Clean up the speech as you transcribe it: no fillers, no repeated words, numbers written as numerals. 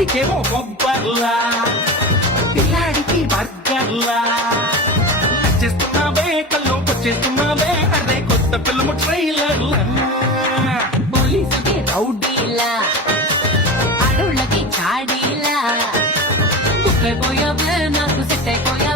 ఇంటికేమో బొబ్బర్లా పిల్లాడికి బర్గర్లా చేస్తున్నావే కల్లోకొచ్చేస్తున్నావే అరే కొత్త ఫిల్మ్ ట్రైలర్లా పోలీసుకి రౌడీలా ఆడోళ్ళకి చాడీలా బుక్కైపోయావే నాకు సెట్ అయిపోయా